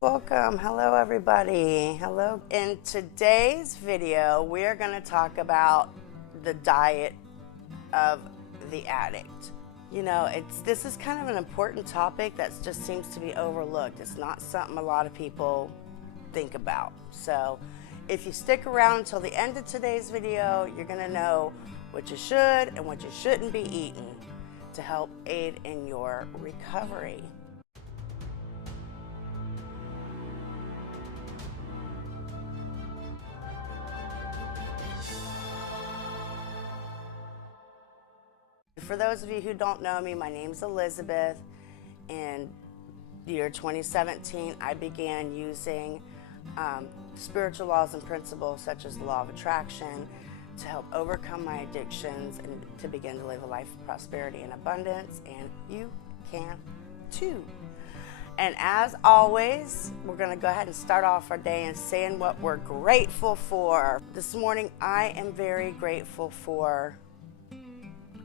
Welcome. Hello, everybody. Hello. In today's video, we are going to talk about the diet of the addict. You know, this is kind of an important topic that just seems to be overlooked. It's not something a lot of people think about. So if you stick around until the end of today's video, you're going to know what you should and what you shouldn't be eating to help aid in your recovery. For those of you who don't know me, my name's Elizabeth. In the year 2017, I began using spiritual laws and principles such as the law of attraction to help overcome my addictions and to begin to live a life of prosperity and abundance, and you can too. And as always, we're going to go ahead and start off our day and saying what we're grateful for. This morning, I am very grateful for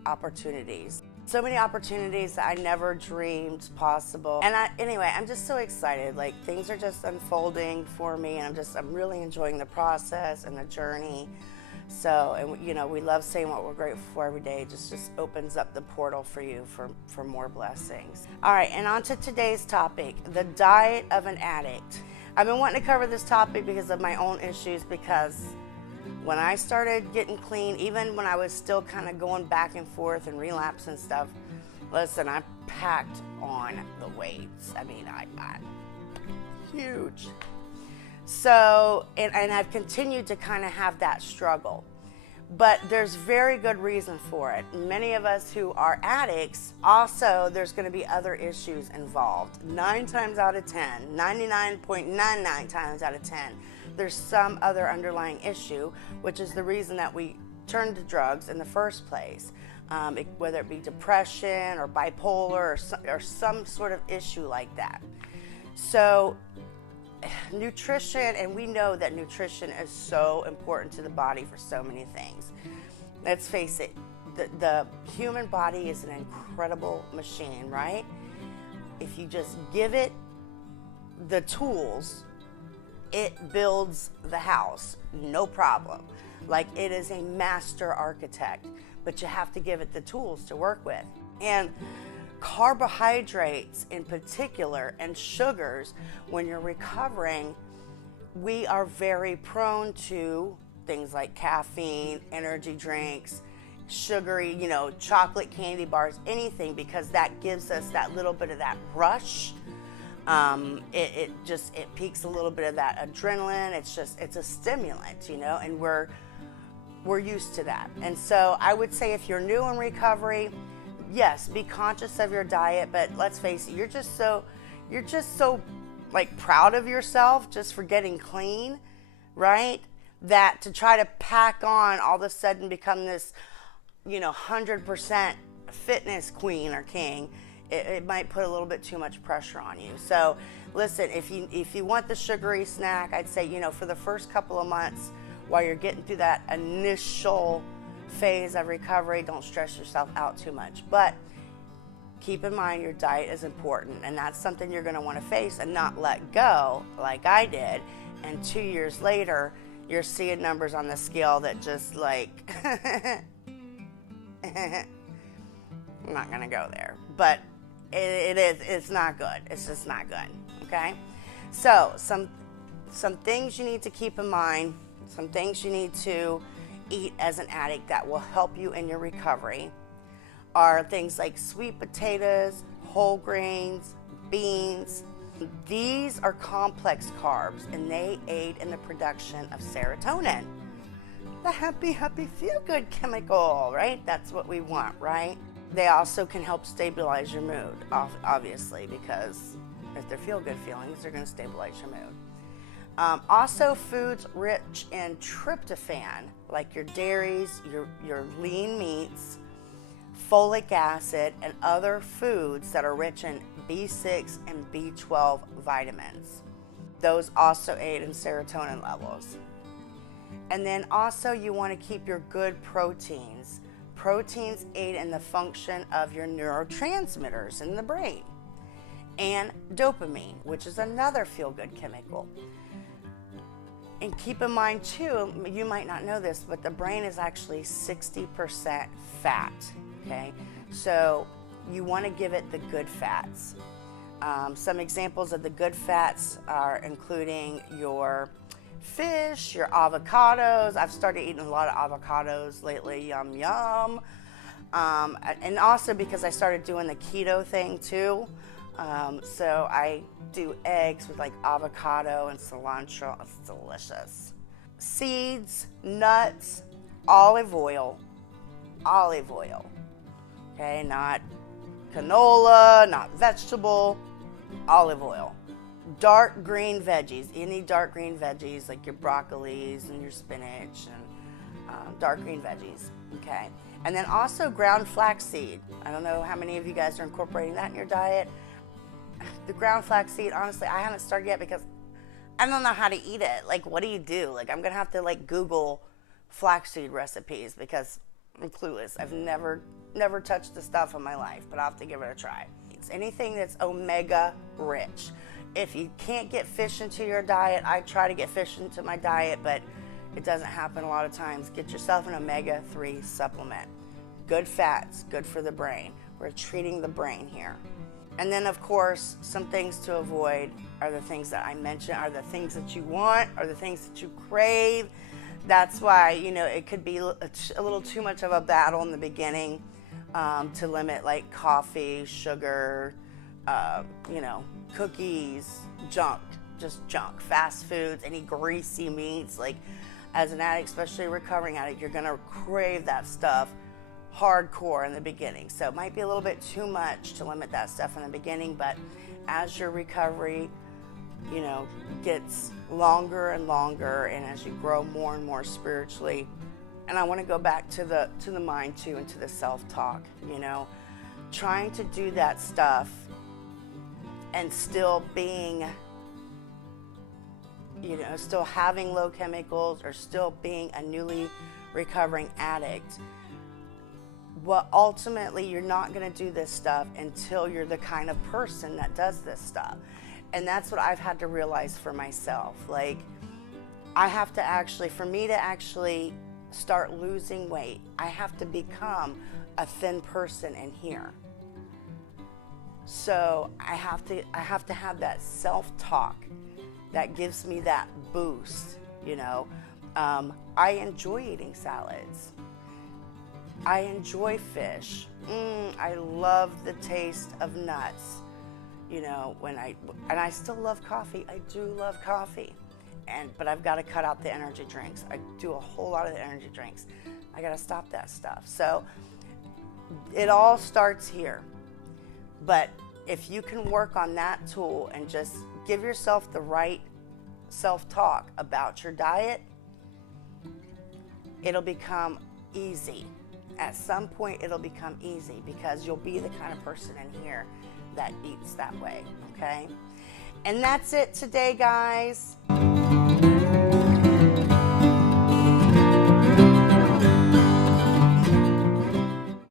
opportunities. So many opportunities that I never dreamed possible. And anyway, I'm just so excited. Like, things are just unfolding for me, and I'm really enjoying the process and the journey. So, and you know, we love saying what we're grateful for every day. It just opens up the portal for you for more blessings. All right, and on to today's topic, the diet of an addict. I've been wanting to cover this topic because of my own issues, because when I started getting clean, even when I was still kind of going back and forth and relapsing stuff, listen, I packed on the weights. I mean, I got huge. So, and I've continued to kind of have that struggle. But there's very good reason for it. Many of us who are addicts, also, there's going to be other issues involved. 9 times out of 10, 99.99 times out of 10, there's some other underlying issue, which is the reason that we turn to drugs in the first place. Whether it be depression or bipolar or some sort of issue like that. So nutrition, and we know that nutrition is so important to the body for so many things. Let's face it, the human body is an incredible machine, right? If you just give it the tools, it builds the house, no problem. Like, it is a master architect, but you have to give it the tools to work with. And carbohydrates in particular, and sugars, when you're recovering, we are very prone to things like caffeine, energy drinks, sugary, you know, chocolate, candy bars, anything, because that gives us that little bit of that rush. It peaks a little bit of that adrenaline. It's a stimulant, you know, and we're used to that. And so I would say, if you're new in recovery, yes, be conscious of your diet, but let's face it, you're just so like proud of yourself just for getting clean, right? That to try to pack on all of a sudden become this, you know, 100% fitness queen or king, it might put a little bit too much pressure on you. So listen, if you want the sugary snack, I'd say, you know, for the first couple of months while you're getting through that initial phase of recovery, don't stress yourself out too much. But keep in mind, your diet is important, and that's something you're going to want to face and not let go like I did. And 2 years later, you're seeing numbers on the scale that just like I'm not going to go there, but it's not good. It's just not good. Okay, so some things you need to keep in mind, some things you need to eat as an addict that will help you in your recovery are things like sweet potatoes, whole grains, beans. These are complex carbs, and they aid in the production of serotonin, the happy feel-good chemical, right? That's what we want, right? They also can help stabilize your mood, obviously, because if they're feel-good feelings, they're going to stabilize your mood. Also, foods rich in tryptophan, like your dairies, your lean meats, folic acid, and other foods that are rich in B6 and B12 vitamins. Those also aid in serotonin levels. And then also, you want to keep your good proteins. Proteins aid in the function of your neurotransmitters in the brain. and dopamine, which is another feel-good chemical. And keep in mind too, you might not know this, but the brain is actually 60% fat, okay? So you want to give it the good fats. Some examples of the good fats are including your fish, your avocados. I've started eating a lot of avocados lately, yum, yum. And also because I started doing the keto thing too. So I do eggs with like avocado and cilantro. It's delicious. Seeds, nuts, olive oil. Okay, not canola, not vegetable, olive oil. Dark green veggies, any dark green veggies like your broccolis and your spinach and dark green veggies, okay? And then also ground flaxseed. I don't know how many of you guys are incorporating that in your diet. The ground flaxseed, honestly, I haven't started yet because I don't know how to eat it. Like, what do you do? Like, I'm gonna have to like Google flaxseed recipes because I'm clueless. I've never touched the stuff in my life, but I'll have to give it a try. It's anything that's omega rich. If you can't get fish into your diet, I try to get fish into my diet, but it doesn't happen a lot of times. Get yourself an omega-3 supplement. Good fats, good for the brain. We're treating the brain here. And then, of course, some things to avoid are the things that I mentioned, are the things that you want, are the things that you crave. That's why, you know, it could be a little too much of a battle in the beginning to limit like coffee, sugar, you know, cookies, junk, just junk, fast foods, any greasy meats. Like as an addict, especially a recovering addict, you're gonna crave that stuff hardcore in the beginning. So it might be a little bit too much to limit that stuff in the beginning, but as your recovery, you know, gets longer and longer, and as you grow more and more spiritually, and I want to go back to the mind too, and to the self-talk, you know, trying to do that stuff and still being, you know, still having low chemicals or still being a newly recovering addict. Well, ultimately, you're not going to do this stuff until you're the kind of person that does this stuff. And that's what I've had to realize for myself. Like, I have to actually, for me to actually start losing weight, I have to become a thin person in here. So I have to have that self-talk that gives me that boost, you know. I enjoy eating salads. I enjoy fish. I love the taste of nuts. You know, and I still love coffee. I do love coffee. But I've got to cut out the energy drinks. I do a whole lot of the energy drinks. I got to stop that stuff. So it all starts here. But if you can work on that tool and just give yourself the right self-talk about your diet, it'll become easy. At some point, it'll become easy because you'll be the kind of person in here that eats that way, okay? And that's it today, guys.